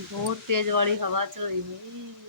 बहुत तेज वाली हवा चल रही है।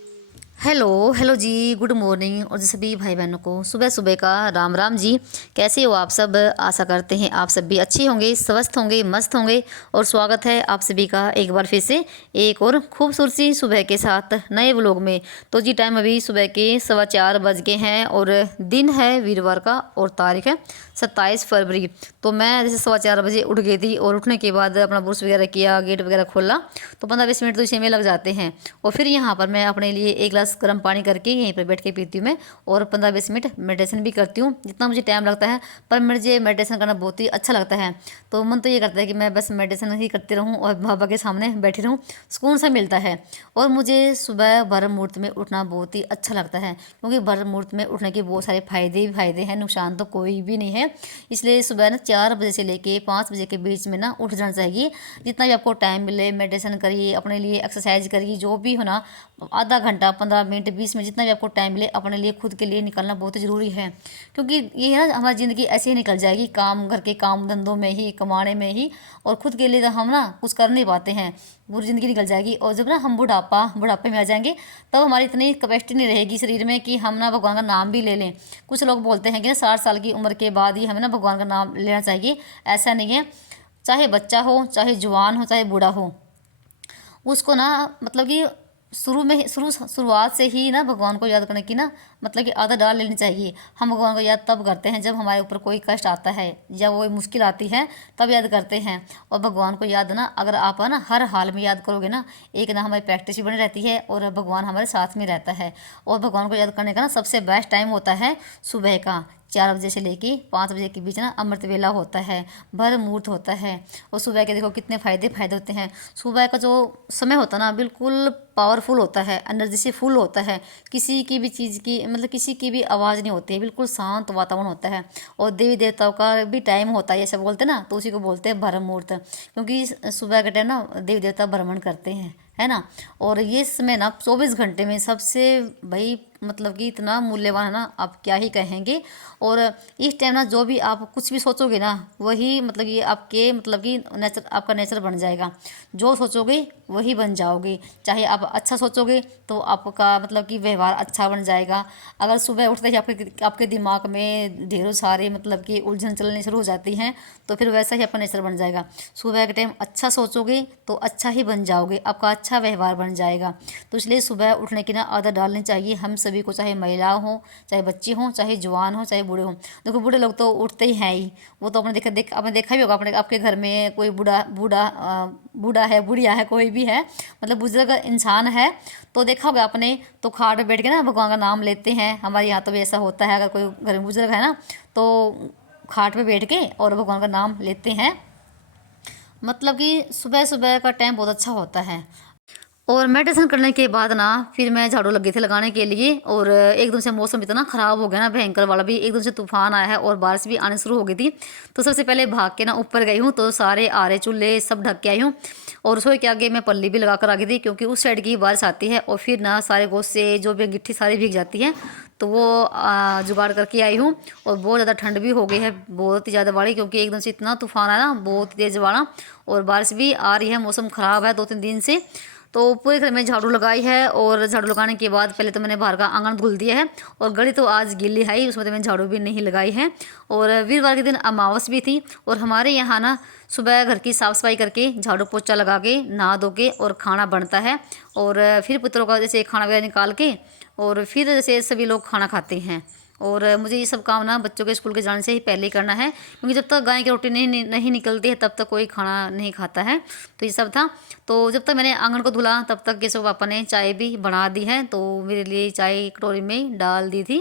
हेलो हेलो जी, गुड मॉर्निंग और सभी भाई बहनों को सुबह सुबह का राम राम जी। कैसे हो आप सब? आशा करते हैं आप सब भी अच्छे होंगे, स्वस्थ होंगे, मस्त होंगे। और स्वागत है आप सभी का एक बार फिर से एक और खूबसूरत सी सुबह के साथ नए व्लॉग में। तो जी टाइम अभी सुबह के 4:15 बज गए हैं और दिन है वीरवार का और तारीख है 27 फरवरी। तो मैं जैसे 4:15 बजे उठ गई थी और उठने के बाद अपना ब्रश वगैरह किया, गेट वगैरह खोला, तो 15-20 मिनट तो इसी में लग जाते हैं। और फिर यहाँ पर मैं अपने लिए एक गिलास गर्म पानी करके यहीं पर बैठ के पीती हूँ मैं, और 15-20 मिनट मेडिटेशन भी करती हूँ जितना मुझे टाइम लगता है। पर मुझे मेडिटेशन करना बहुत ही अच्छा लगता है। तो मन तो ये करता है कि मैं बस मेडिटेशन ही करती रहूँ और बाबा के सामने बैठी रहूँ, सुकून सा मिलता है। और मुझे सुबह ब्रह्म मुहूर्त में उठना बहुत ही अच्छा लगता है, क्योंकि ब्रह्म मुहूर्त में उठने के बहुत सारे फायदे ही फायदे हैं, नुकसान तो कोई भी नहीं है। इसलिए सुबह ना 4 बजे से लेके 5 बजे के बीच में ना उठ जाना चाहिए। जितना भी आपको टाइम मिले मेडिटेशन करिए, अपने लिए एक्सरसाइज करिए, जो भी हो ना, आधा घंटा 15 मिनट 20 मिनट जितना भी आपको टाइम मिले अपने लिए खुद के लिए निकालना बहुत ज़रूरी है। क्योंकि ये है ना, हमारी ज़िंदगी ऐसे ही निकल जाएगी, काम घर के काम धंधों में ही, कमाने में ही, और खुद के लिए तो हम ना कुछ कर नहीं पाते हैं, पूरी ज़िंदगी निकल जाएगी। और जब ना हम बुढ़ापे में आ जाएंगे, तब हमारी इतनी कैपेसिटी नहीं रहेगी शरीर में कि हम ना भगवान का नाम भी ले लें। कुछ लोग बोलते हैं कि ना 60 साल की उम्र के बाद ही हमें ना भगवान का नाम लेना चाहिए। ऐसा नहीं है। चाहे बच्चा हो, चाहे जवान हो, चाहे बूढ़ा हो, उसको ना मतलब कि शुरुआत से ही ना भगवान को याद करने की ना मतलब कि आदत डाल लेनी चाहिए। हम भगवान को याद तब करते हैं जब हमारे ऊपर कोई कष्ट आता है या कोई मुश्किल आती है, तब याद करते हैं। और भगवान को याद ना अगर आप ना हर हाल में याद करोगे ना, एक ना हमारी प्रैक्टिस भी बनी रहती है और भगवान हमारे साथ में रहता है। और भगवान को याद करने का ना सबसे बेस्ट टाइम होता है सुबह का 4 बजे से लेके 5 बजे के बीच ना अमृत वेला होता है, ब्रह्म मुहूर्त होता है। और सुबह के देखो कितने फ़ायदे होते हैं। सुबह का जो समय होता है ना, बिल्कुल पावरफुल होता है, एनर्जी से फुल होता है। किसी की भी चीज़ की मतलब किसी की भी आवाज़ नहीं होती है, बिल्कुल शांत वातावरण होता है। और देवी देवताओं का भी टाइम होता है, ऐसे बोलते हैं ना, तो उसी को बोलते हैं ब्रह्म मुहूर्त। क्योंकि सुबह के टाइम ना देवी देवता भ्रमण करते हैं, है ना। और ये समय ना 24 घंटे में सबसे भाई मतलब कि इतना मूल्यवान है ना, आप क्या ही कहेंगे। और इस टाइम ना जो भी आप कुछ भी सोचोगे ना, वही मतलब ये आपके मतलब कि नेचर, आपका नेचर बन जाएगा। जो सोचोगे वही बन जाओगे। चाहे आप अच्छा सोचोगे तो आपका मतलब कि व्यवहार अच्छा बन जाएगा। अगर सुबह उठते ही आपके आपके दिमाग में ढेरों सारे मतलब कि उलझन चलनी शुरू हो जाती हैं, तो फिर वैसा ही आपका नेचर बन जाएगा। सुबह के टाइम अच्छा सोचोगे तो अच्छा ही बन जाओगे, आपका अच्छा व्यवहार बन जाएगा। तो इसलिए सुबह उठने की ना आदत डालनी चाहिए हम सभी को, चाहे महिला हो, चाहे बच्चे हों, चाहे जवान हो, चाहे बूढ़े हों। देखो बूढ़े लोग तो उठते ही हैं ही, वो तो आपने देखा भी होगा, अपने आपके घर में कोई बूढ़ा बूढ़ा बूढ़ा है, बुढ़िया है, कोई भी है, मतलब बुजुर्ग इंसान है, तो देखा होगा आपने, तो खाट पे बैठ के ना भगवान का नाम लेते हैं। हमारे यहाँ तो भी ऐसा होता है, अगर कोई घर में बुजुर्ग है ना, तो खाट पे बैठ के और भगवान का नाम लेते हैं। मतलब कि सुबह सुबह का टाइम बहुत अच्छा होता है। और मेडिटेशन करने के बाद ना फिर मैं झाड़ू लगी थी लगाने के लिए, और एकदम से मौसम इतना ख़राब हो गया ना, भयंकर वाला भी, एकदम से तूफान आया है और बारिश भी आने शुरू हो गई थी। तो सबसे पहले भाग के ना ऊपर गई हूँ, तो सारे आरे चूल्हे सब ढक के आई हूँ। और रसोई के आगे मैं पल्ली भी लगा कर आ गई थी, क्योंकि उस साइड की बारिश आती है और फिर ना सारे गोश्त जो भी गिट्टी सारी भीग जाती है, तो वो जुगाड़ करके आई हूँ। और बहुत ज़्यादा ठंड भी हो गई है, बहुत ही ज़्यादा बड़ी, क्योंकि एकदम से इतना तूफान आया ना, बहुत तेज़ वाला। और बारिश भी आ रही है, मौसम ख़राब है 2-3 दिन से। तो पूरे घर में झाड़ू लगाई है, और झाड़ू लगाने के बाद पहले तो मैंने बाहर का आंगन धुल दिया है, और गली तो आज गीली है ही, उसमें तो मैंने झाड़ू भी नहीं लगाई है। और वीरवार के दिन अमावस भी थी, और हमारे यहाँ ना सुबह घर की साफ़ सफाई करके झाड़ू पोछा लगा के नहा धो के और खाना बनता है। और फिर पुत्रों का जैसे खाना वगैरह निकाल के, और फिर जैसे सभी लोग खाना खाते हैं। और मुझे ये सब काम ना बच्चों के स्कूल के जाने से ही पहले ही करना है, क्योंकि जब तक गाय की रोटी नहीं निकलती है, तब तक कोई खाना नहीं खाता है। तो ये सब था। तो जब तक मैंने आंगन को धुला, तब तक केशव पापा ने चाय भी बना दी है, तो मेरे लिए चाय कटोरी में डाल दी थी।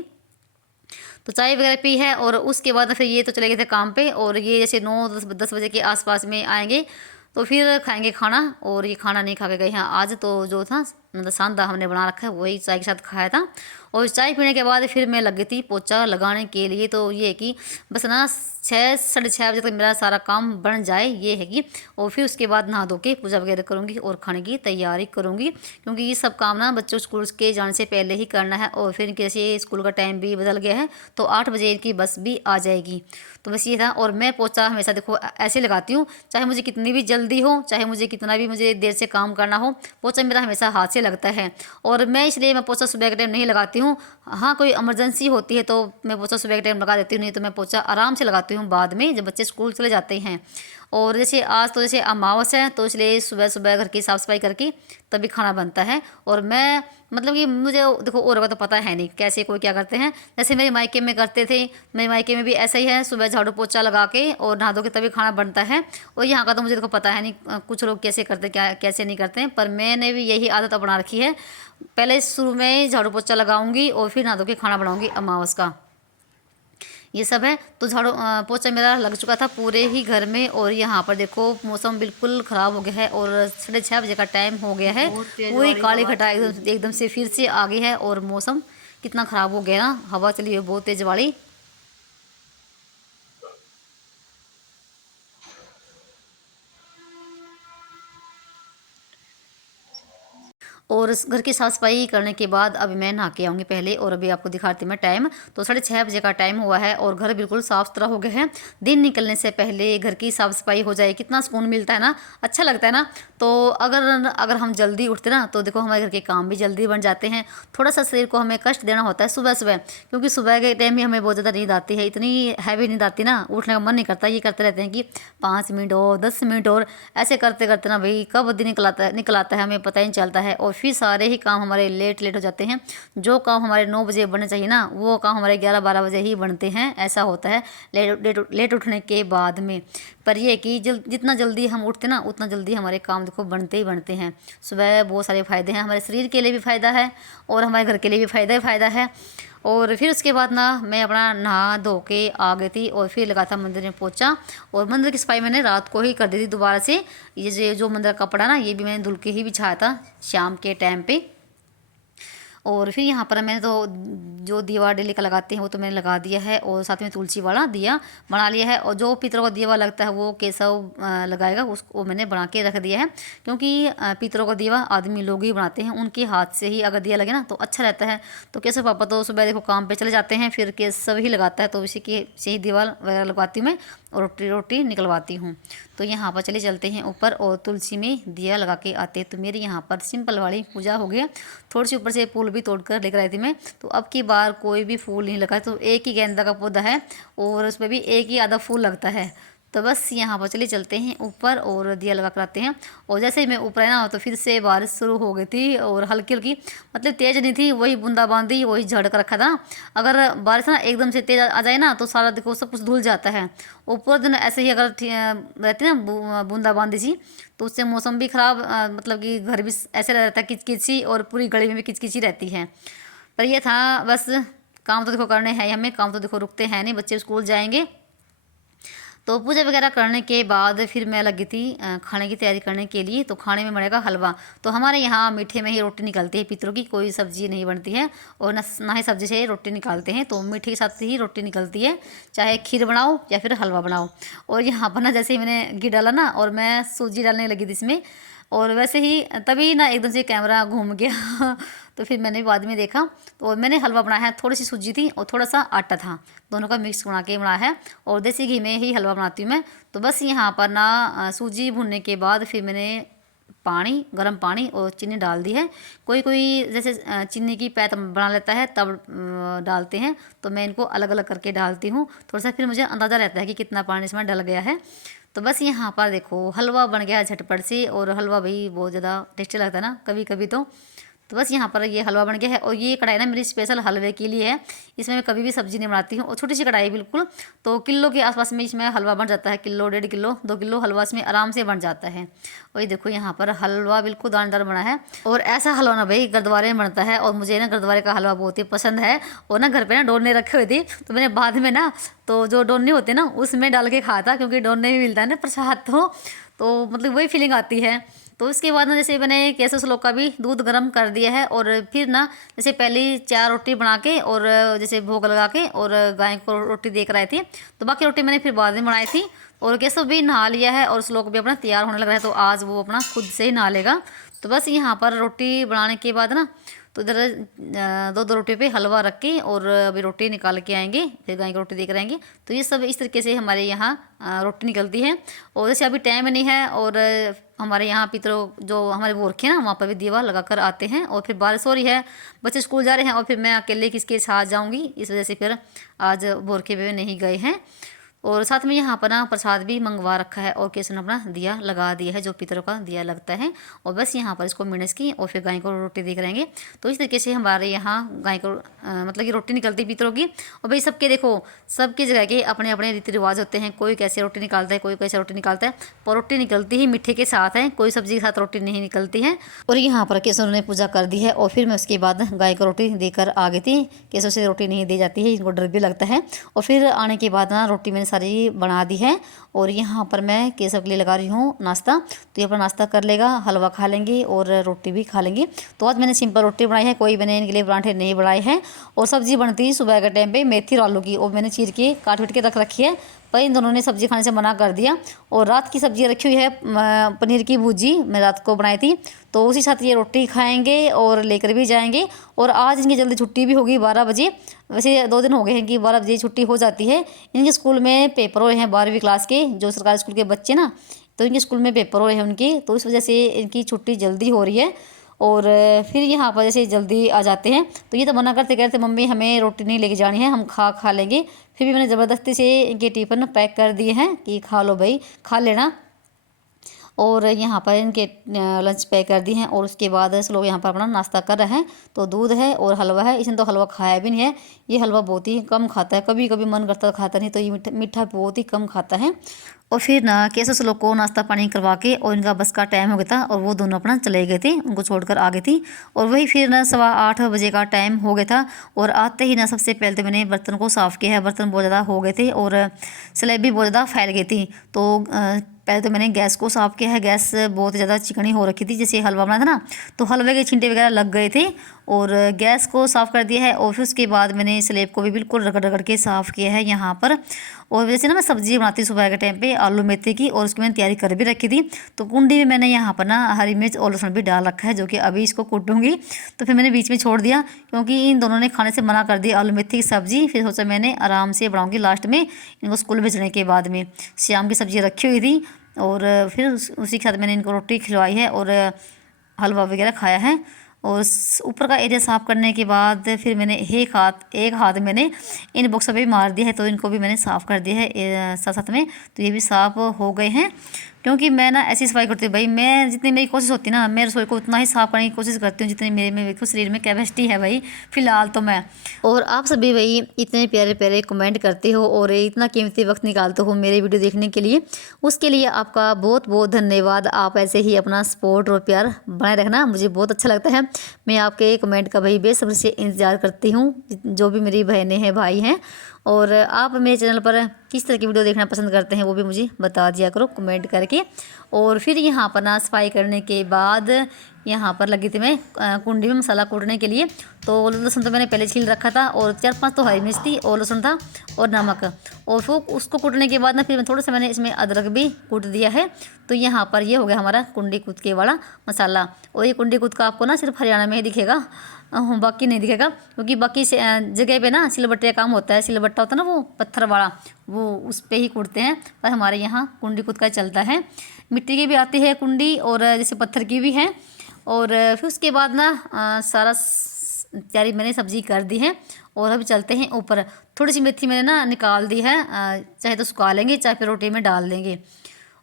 तो चाय वगैरह पी है, और उसके बाद फिर ये तो चले गए थे काम पे, और ये जैसे 9-10 बजे के आसपास में आएंगे, तो फिर खाएंगे खाना। और ये खाना नहीं खा के गए हैं आज, तो जो था मतलब सांदा हमने बना रखा है, वही चाय के साथ खाया था। और चाय पीने के बाद फिर मैं लगी थी पोछा लगाने के लिए। तो ये है कि बस ना 6 साढ़े 6 बजे तक मेरा सारा काम बन जाए, ये है कि। और फिर उसके बाद नहा धो के पूजा वगैरह करूँगी और खाने की तैयारी करूँगी, क्योंकि ये सब काम ना बच्चों स्कूल के जाने से पहले ही करना है। और फिर कैसे स्कूल का टाइम भी बदल गया है, तो 8 बजे इनकी बस भी आ जाएगी। तो बस ये था। और मैं पोछा हमेशा देखो ऐसे लगाती हूँ, चाहे मुझे कितनी भी जल्दी हो, चाहे मुझे कितना भी मुझे देर से काम करना हो, पोछा मेरा हमेशा हाथ से लगता है। और मैं इसलिए मैं पोछा सुबह के टाइम नहीं लगाती हूँ। हाँ, कोई इमरजेंसी होती है तो मैं पोछा सुबह के टाइम लगा देती हूँ, नहीं तो मैं पोछा आराम से लगाती हूँ बाद में, जब बच्चे स्कूल चले जाते हैं। और जैसे आज तो जैसे अमावस्या है, तो इसलिए सुबह सुबह घर की साफ़ सफाई करके तभी खाना बनता है। और मैं मतलब कि मुझे देखो और का तो पता है नहीं कैसे कोई क्या करते हैं, जैसे मेरे मायके में करते थे, मेरे मायके में भी ऐसा ही है, सुबह झाड़ू पोछा लगा के और नहा धो के तभी खाना बनता है। और यहाँ का तो मुझे देखो पता है नहीं कुछ लोग कैसे करते क्या कैसे नहीं करते हैं, पर मैंने भी यही आदत अपना रखी है। पहले शुरू में झाड़ू पोछा लगाऊंगी और फिर नहा धो के खाना बनाऊंगी अमावस का, ये सब है। तो झाड़ू पोछा मेरा लग चुका था पूरे ही घर में। और यहाँ पर देखो मौसम बिल्कुल ख़राब हो गया है और 6:30 बजे का टाइम हो गया है। बहुत तेज पूरी वाली काली हवा घटा एकदम से फिर से आ गई है और मौसम कितना ख़राब हो गया ना, हवा चली है बहुत तेज़ वाली। और इस घर की साफ़ सफाई करने के बाद अभी मैं नहा के आऊँगी पहले। और अभी आपको दिखाती मैं टाइम, तो 6:30 बजे का टाइम हुआ है और घर बिल्कुल साफ़ सुथरा हो गया है। दिन निकलने से पहले घर की साफ़ सफाई हो जाए, कितना सुकून मिलता है ना, अच्छा लगता है ना। तो अगर अगर हम जल्दी उठते ना, तो देखो हमारे घर के काम भी जल्दी बन जाते हैं। थोड़ा सा शरीर को हमें कष्ट देना होता है सुबह सुबह, क्योंकि सुबह के टाइम में हमें बहुत ज़्यादा नींद आती है, इतनी हैवी नींद आती ना, उठने का मन नहीं करता। ये करते रहते हैं कि 5 मिनट और 10 मिनट और ऐसे करते करते ना भाई कब दिन निकल आता है हमें पता ही नहीं चलता है। और फिर सारे ही काम हमारे लेट हो जाते हैं। जो काम हमारे 9 बजे बनने चाहिए ना, वो काम हमारे 11-12 बजे ही बनते हैं, ऐसा होता है लेट उठने के बाद में। पर यह कि जितना जल्दी हम उठते ना, उतना जल्दी हमारे काम देखो बनते ही बनते हैं। सुबह बहुत सारे फ़ायदे हैं, हमारे शरीर के लिए भी फ़ायदा है और हमारे घर के लिए भी फ़ायदा ही फ़ायदा है। और फिर उसके बाद ना मैं अपना नहा धो के आ गई थी और फिर लगा था मंदिर में पोछा। और मंदिर की सफाई मैंने रात को ही कर दी थी दोबारा से। ये जो मंदिर का कपड़ा ना, ये भी मैंने धुल के ही बिछाया था शाम के टाइम पे। और फिर यहाँ पर मैंने तो जो दीवा डेली का लगाते हैं वो तो मैंने लगा दिया है, और साथ में तुलसी वाला दिया बना लिया है। और जो पितरों का दीवा लगता है वो केशव लगाएगा, उसको मैंने बना के रख दिया है, क्योंकि पितरों का दीवा आदमी लोग ही बनाते हैं, उनके हाथ से ही अगर दिया लगे ना तो अच्छा रहता है। तो केशव पापा तो सुबह देखो काम पे चले जाते हैं, फिर केशव ही लगाता है, तो इसी के से ही दीवा वगैरह लगवाती हूँ मैं और रोटी निकलवाती हूँ। तो यहाँ पर चले चलते हैं ऊपर और तुलसी में दिया लगा के आते हैं। तो मेरी यहाँ पर सिंपल वाली पूजा हो गई। थोड़ी सी ऊपर से फूल भी तोड़ कर लेकर आई थी मैं, तो अब की बार कोई भी फूल नहीं लगा, तो एक ही गेंदा का पौधा है और उसमें भी एक ही आधा फूल लगता है। तो बस यहाँ पर चले चलते हैं ऊपर और दिया लगा कर आते हैं। और जैसे ही मैं ऊपर आया ना, तो फिर से बारिश शुरू हो गई थी और हल्की हल्की, मतलब तेज़ नहीं थी, वही बूंदाबांदी वही झड़ कर रखा था। अगर बारिश ना एकदम से तेज़ आ जाए ना, तो सारा देखो सब कुछ धुल जाता है। और पूरा दिन ऐसे ही अगर रहती ना बूंदाबांदी सी, तो उससे मौसम भी ख़राब, मतलब कि घर भी ऐसे रहता है किचकिची, और पूरी गली में भी किचकिची रहती है। पर यह था बस, काम तो देखो करने हैं हमें, काम तो देखो रुकते हैं नहीं, बच्चे स्कूल जाएंगे। तो पूजा वगैरह करने के बाद फिर मैं लगी थी खाने की तैयारी करने के लिए। तो खाने में बनेगा हलवा। तो हमारे यहाँ मीठे में ही रोटी निकलती है, पितरों की कोई सब्जी नहीं बनती है, और ना ही सब्जी से रोटी निकालते हैं, तो मीठे के साथ ही रोटी निकलती है, चाहे खीर बनाओ या फिर हलवा बनाओ। और यहाँ पर ना जैसे ही मैंने घी डाला ना, और मैं सूजी डालने लगी थी इसमें, और वैसे ही तभी ना एकदम से कैमरा घूम गया तो फिर मैंने बाद में देखा, तो मैंने हलवा बनाया है, थोड़ी सी सूजी थी और थोड़ा सा आटा था, दोनों का मिक्स बना के बनाया है, और देसी घी में ही हलवा बनाती हूँ मैं। तो बस यहाँ पर ना सूजी भूनने के बाद फिर मैंने गर्म पानी और चीनी डाल दी है। कोई कोई जैसे चीनी की पैत बना लेता है तब डालते हैं, तो मैं इनको अलग अलग करके डालती हूँ। थोड़ा सा फिर मुझे अंदाज़ा रहता है कि कितना पानी इसमें डल गया है। तो बस यहाँ पर देखो हलवा बन गया झटपट से, और हलवा भी बहुत ज़्यादा टेस्टी लगता है ना कभी कभी तो बस यहाँ पर ये हलवा बन गया है। और ये कढ़ाई ना मेरी स्पेशल हलवे के लिए है, इसमें मैं कभी भी सब्ज़ी नहीं बनाती हूँ, और छोटी सी कढ़ाई बिल्कुल, तो किलो के आसपास में इसमें हलवा बन जाता है, किलो 1.5 किलो 2 किलो हलवा इसमें आराम से बन जाता है। और ये देखो यहाँ पर हलवा बिल्कुल दानेदार बना है, और ऐसा हलवा ना भाई गुरुद्वारे में बनता है, और मुझे ना गुरुद्वारे का हलवा बहुत ही पसंद है। और ना घर पर ना डोने रखे हुए थे, तो मैंने बाद में ना तो जो डोने होते ना उसमें डाल के खाया था, क्योंकि डोने ही मिलता है ना प्रसाद, तो मतलब वही फीलिंग आती है। तो उसके बाद ना जैसे मैंने केसर सलोक का भी दूध गर्म कर दिया है, और फिर ना जैसे पहले 4 रोटी बना के और जैसे भोग लगा के और गाय को रोटी दे कर आई थी, तो बाकी रोटी मैंने फिर बाद में बनाई थी। और केसव भी नहा लिया है और सलोक भी अपना तैयार होने लगा है, तो आज वो अपना खुद से ही नहा लेगा। तो बस यहाँ पर रोटी बनाने के बाद ना तो इधर 2 रोटी पे हलवा रख के और अभी रोटी निकाल के आएंगे, फिर गाय की रोटी देकर आएंगे। तो ये सब इस तरीके से हमारे यहाँ रोटी निकलती है। और जैसे अभी टाइम नहीं है और हमारे यहाँ पितरों जो हमारे बोरखे ना वहाँ पर भी दीवा लगा कर आते हैं, और फिर बारिश हो रही है, बच्चे स्कूल जा रहे हैं और फिर मैं अकेले किसके साथ जाऊँगी, इस वजह से फिर आज बोरखे पे नहीं गए हैं। और साथ में यहाँ पर ना प्रसाद भी मंगवा रखा है और केसर ने अपना दिया लगा दिया है, जो पितरों का दिया लगता है। और बस यहाँ पर इसको मिनस की और फिर गाय को रोटी देख रहेंगे। तो इस तरीके से हमारे यहाँ गाय को मतलब कि रोटी निकलती पितरों की। और भाई सबके देखो सबकी जगह के अपने अपने रीति रिवाज होते हैं, कोई कैसे रोटी निकालता है, कोई कैसे रोटी निकालता है, पर रोटी निकलती ही मीठे के साथ है, कोई सब्जी के साथ रोटी नहीं निकलती है। और यहाँ पर केसर ने पूजा कर दी है और फिर मैं उसके बाद गाय को रोटी देकर आ गई थी। केसर से रोटी नहीं दी जाती है, इनको डर भी लगता है। और फिर आने के बाद ना रोटी मैंने सारी बना दी है, और यहाँ पर मैं केसव के लिए लगा रही हूँ नाश्ता। तो ये अपना नाश्ता कर लेगा, हलवा खा लेंगे और रोटी भी खा लेंगे। तो आज मैंने सिंपल रोटी बनाई है, कोई मैंने इनके लिए पराठे नहीं बनाए हैं। और सब्जी बनती है सुबह के टाइम पे मेथी और आलू की, और मैंने चीर के काट पीट के रख रखी है, पर इन दोनों ने सब्जी खाने से मना कर दिया। और रात की सब्जी रखी हुई है पनीर की भुजी, मैं रात को बनाई थी, तो उसी साथ ये रोटी खाएंगे और लेकर भी जाएंगे। और आज इनकी जल्दी छुट्टी भी होगी 12 बजे, वैसे 2 दिन हो गए हैं कि 12 बजे छुट्टी हो जाती है। इनके स्कूल में पेपर हुए हैं 12वीं क्लास के, जो सरकारी स्कूल के बच्चे ना, तो इनके स्कूल में पेपर हुए हैं उनके, तो इस वजह से इनकी छुट्टी जल्दी हो रही है। और फिर यहाँ पर जैसे जल्दी आ जाते हैं, तो ये तो मना करते कहते मम्मी हमें रोटी नहीं लेके जानी है, हम खा लेंगे। फिर भी मैंने ज़बरदस्ती से इनके टिफ़िन पैक कर दिए हैं कि खा लो भाई, खा लेना। और यहाँ पर इनके लंच पैक कर दिए हैं, और उसके बाद लोग यहाँ पर अपना नाश्ता कर रहे हैं। तो दूध है और हलवा है, इसने तो हलवा खाया भी नहीं है, ये हलवा बहुत ही कम खाता है, कभी कभी मन करता खाता नहीं, तो ये मीठा बहुत ही कम खाता है। और फिर ना केसर लोग को नाश्ता पानी करवा के और इनका बस का टाइम हो गया था, और वो दोनों अपना चले गए थे, उनको छोड़कर आ गई थी। और वही फिर ना 8:15 बजे का टाइम हो गया था, और आते ही ना सबसे पहले तो मैंने बर्तन को साफ़ किया है। बर्तन बहुत ज़्यादा हो गए थे और स्लैब भी बहुत ज़्यादा फैल गई थी। तो पहले तो मैंने गैस को साफ़ किया है, गैस बहुत ज़्यादा चिकनी हो रखी थी, जैसे हलवा बना था ना, तो हलवे के छींटे वगैरह लग गए थे, और गैस को साफ़ कर दिया है। और फिर उसके बाद मैंने स्लैब को भी बिल्कुल रगड़ रगड़ के साफ़ किया है यहाँ पर। और वैसे ना मैं सब्ज़ी बनाती सुबह के टाइम पे आलू मेथी की, और उसकी मैंने तैयारी कर भी रखी थी। तो कुंडी में मैंने यहाँ पर ना हरी मिर्च और लहसुन भी डाल रखा है, जो कि अभी इसको कूटूँगी। तो फिर मैंने बीच में छोड़ दिया, क्योंकि इन दोनों ने खाने से मना कर दिया आलू मेथी की सब्ज़ी। फिर सोचा मैंने आराम से बनाऊँगी लास्ट में, इनको स्कूल भेजने के बाद में। शाम की सब्ज़ी रखी हुई थी, और फिर उसी के साथ मैंने इनको रोटी खिलवाई है और हलवा वगैरह खाया है। और ऊपर का एरिया साफ़ करने के बाद फिर मैंने एक हाथ मैंने इन बॉक्सों पे भी मार दिया है, तो इनको भी मैंने साफ़ कर दिया है साथ साथ में। तो ये भी साफ़ हो गए हैं, क्योंकि मैं ना ऐसी सफाई करती हूँ भाई, मैं जितनी मेरी कोशिश होती है ना, मैं रसोई को उतना ही साफ़ करने की कोशिश करती हूँ जितनी मेरे में शरीर में कैपेसिटी है भाई, फ़िलहाल तो मैं। और आप सभी भाई इतने प्यारे प्यारे कमेंट करते हो और इतना कीमती वक्त निकालते हो मेरे वीडियो देखने के लिए, उसके लिए आपका बहुत बहुत धन्यवाद। आप ऐसे ही अपना सपोर्ट और प्यार बनाए रखना, मुझे बहुत अच्छा लगता है। मैं आपके कमेंट का भाई बेसब्री से इंतज़ार करती हूँ, जो भी मेरी बहनें हैं भाई हैं। और आप मेरे चैनल पर किस तरह की वीडियो देखना पसंद करते हैं वो भी मुझे बता दिया करो कमेंट करके। और फिर यहाँ पर ना सफाई करने के बाद यहाँ पर लगी थी मैं कुंडी में मसाला कूटने के लिए। तो लहसुन तो मैंने पहले छील रखा था, और 4-5 तो हरी मिर्च थी और लहसुन था और नमक। और फिर उसको कूटने के बाद ना फिर थोड़ा सा मैंने इसमें अदरक भी कूट दिया है। तो यहाँ पर ये हो गया हमारा कुंडी कुतके वाला मसाला। और ये कुंडी कुतका आपको ना सिर्फ हरियाणा में ही दिखेगा, बाकी नहीं दिखेगा, क्योंकि बाकी जगह पे ना सिलबट्टे का काम होता है। सिलबट्टा होता है ना वो पत्थर वाला, वो उस पर ही कूटते हैं, पर हमारे यहाँ कुंडी कुतका चलता है। मिट्टी की भी आती है कुंडी, और जैसे पत्थर की भी है। और फिर उसके बाद ना सारा तैयारी मैंने सब्जी कर दी है, और अभी चलते हैं ऊपर। थोड़ी सी मेथी मैंने ना निकाल दी है, चाहे तो सुखा लेंगे चाहे फिर रोटी में डाल देंगे।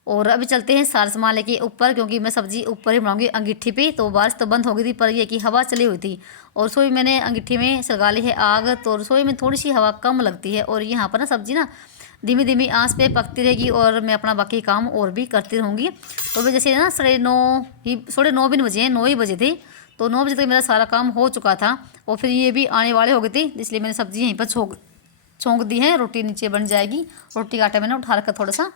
और अभी चलते हैं सारा सामान लेके ऊपर, क्योंकि मैं सब्ज़ी ऊपर ही बनाऊंगी अंगीठी पे। तो बारिश तो बंद हो गई थी, पर ये कि हवा चली हुई थी, और रसोई मैंने अंगीठी में सलगा ली है आग, तो रसोई में थोड़ी सी हवा कम लगती है। और यहाँ पर ना सब्ज़ी ना धीमी धीमी आंच पे पकती रहेगी, और मैं अपना बाकी काम और भी करती रहूँगी। तो अभी जैसे ना 9:30 भी नहीं बजे हैं, 9 ही बजे थे, तो 9 बजे तक मेरा सारा काम हो चुका था। और फिर ये भी आने वाले हो गए थे, इसलिए मैंने सब्ज़ी यहीं पर छोंक दी है। रोटी नीचे बन जाएगी, रोटी का आटा मैंने उठा रखा थोड़ा सा।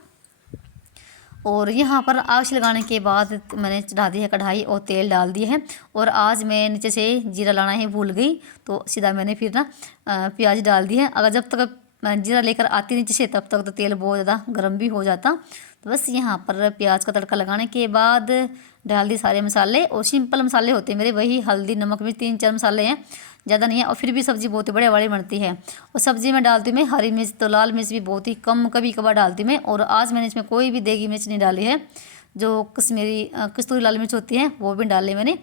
और यहाँ पर आग लगाने के बाद मैंने चढ़ा दी है कढ़ाई और तेल डाल दिया है। और आज मैं नीचे से जीरा लाना ही भूल गई, तो सीधा मैंने फिर ना प्याज डाल दी है। अगर जब तक मैं जीरा लेकर आती नीचे से तब तक तो तेल बहुत ज़्यादा गर्म भी हो जाता। तो बस यहाँ पर प्याज का तड़का लगाने के बाद डाल दी सारे मसाले, और सिंपल मसाले होते हैं मेरे, वही हल्दी नमक मिर्च 3-4 मसाले हैं, ज़्यादा नहीं है। और फिर भी सब्ज़ी बहुत ही बढ़िया वाली बनती है। और सब्ज़ी में डालती हूँ मैं हरी मिर्च, तो लाल मिर्च भी बहुत ही कम कभी कभार डालती हूँ मैं। और आज मैंने इसमें कोई भी देगी मिर्च नहीं डाली है, जो कश्मीरी कस्तूरी लाल मिर्च होती है वो भी डाल ली मैंने।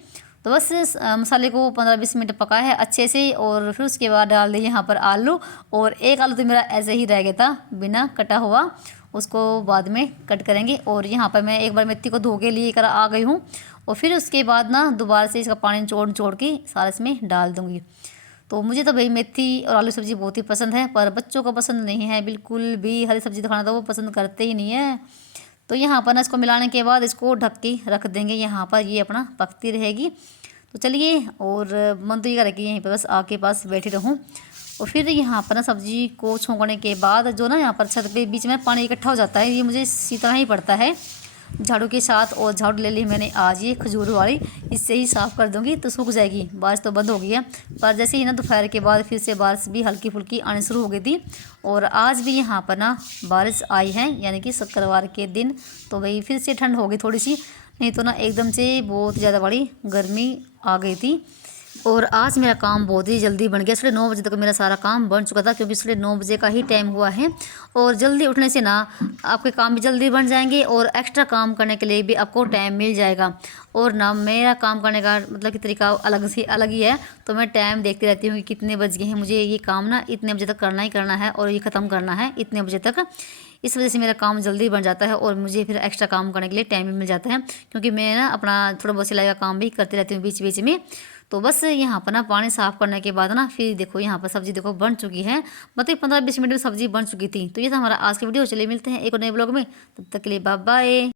तो बस मसाले को 15-20 मिनट पकाया है अच्छे से। और फिर उसके बाद डाल दिए यहाँ पर आलू, और एक आलू तो मेरा ऐसे ही रह गया था बिना कटा हुआ, उसको बाद में कट करेंगे। और यहाँ पर मैं एक बार मेथी को धो के लिए कर आ गई हूँ, और फिर उसके बाद ना दोबारा से इसका पानी निचोड़ के सारा इसमें डाल दूँगी। तो मुझे तो भाई मेथी और आलू सब्ज़ी बहुत ही पसंद है, पर बच्चों को पसंद नहीं है बिल्कुल भी। हरी सब्ज़ी तो खाना तो वो पसंद करते ही नहीं है। तो यहाँ पर ना इसको मिलाने के बाद इसको ढक के रख देंगे, यहाँ पर ये अपना पकती रहेगी। तो चलिए, और मन तो ये करे कि यहीं पर बस आग के पास बैठी रहूँ। और फिर यहाँ पर ना सब्ज़ी को छोंकने के बाद जो ना यहाँ पर छत पे बीच में पानी इकट्ठा हो जाता है, ये मुझे इसी तरह ही पड़ता है झाड़ू के साथ। और झाड़ू ले ली मैंने आज ये खजूर वाली, इससे ही साफ़ कर दूंगी तो सूख जाएगी। बारिश तो बंद हो गई है, पर जैसे ही ना दोपहर के बाद फिर से बारिश भी हल्की फुल्की आनी शुरू हो गई थी। और आज भी यहाँ पर ना बारिश आई है, यानी कि शुक्रवार के दिन। तो भाई फिर से ठंड हो गई थोड़ी सी, नहीं तो ना एकदम से बहुत ज़्यादा बड़ी गर्मी आ गई थी। और आज मेरा काम बहुत ही जल्दी बन गया, 9:30 तक मेरा सारा काम बन चुका था, क्योंकि 9:30 का ही टाइम हुआ है। और जल्दी उठने से ना आपके काम भी जल्दी बन जाएंगे, और एक्स्ट्रा काम करने के लिए भी आपको टाइम मिल जाएगा। और ना मेरा काम करने का मतलब कि तरीका अलग ही है। तो मैं टाइम देखती रहती हूँ कि कितने बज गए हैं, मुझे ये काम ना इतने बजे तक करना ही करना है, और ये ख़त्म करना है इतने बजे तक। इस वजह से मेरा काम जल्दी बन जाता है, और मुझे फिर एक्स्ट्रा काम करने के लिए टाइम भी मिल जाता है, क्योंकि मैं ना अपना थोड़ा बहुत सिलाई का काम भी करती रहती हूँ बीच बीच में। तो बस यहाँ पर ना पानी साफ़ करने के बाद ना फिर देखो यहाँ पर सब्ज़ी देखो बन चुकी है, मतलब 15-20 मिनट में सब्ज़ी बन चुकी थी। तो ये था हमारा आज का वीडियो। चलिए मिलते हैं एक और नए ब्लॉग में, तब तक के लिए बाय बाय।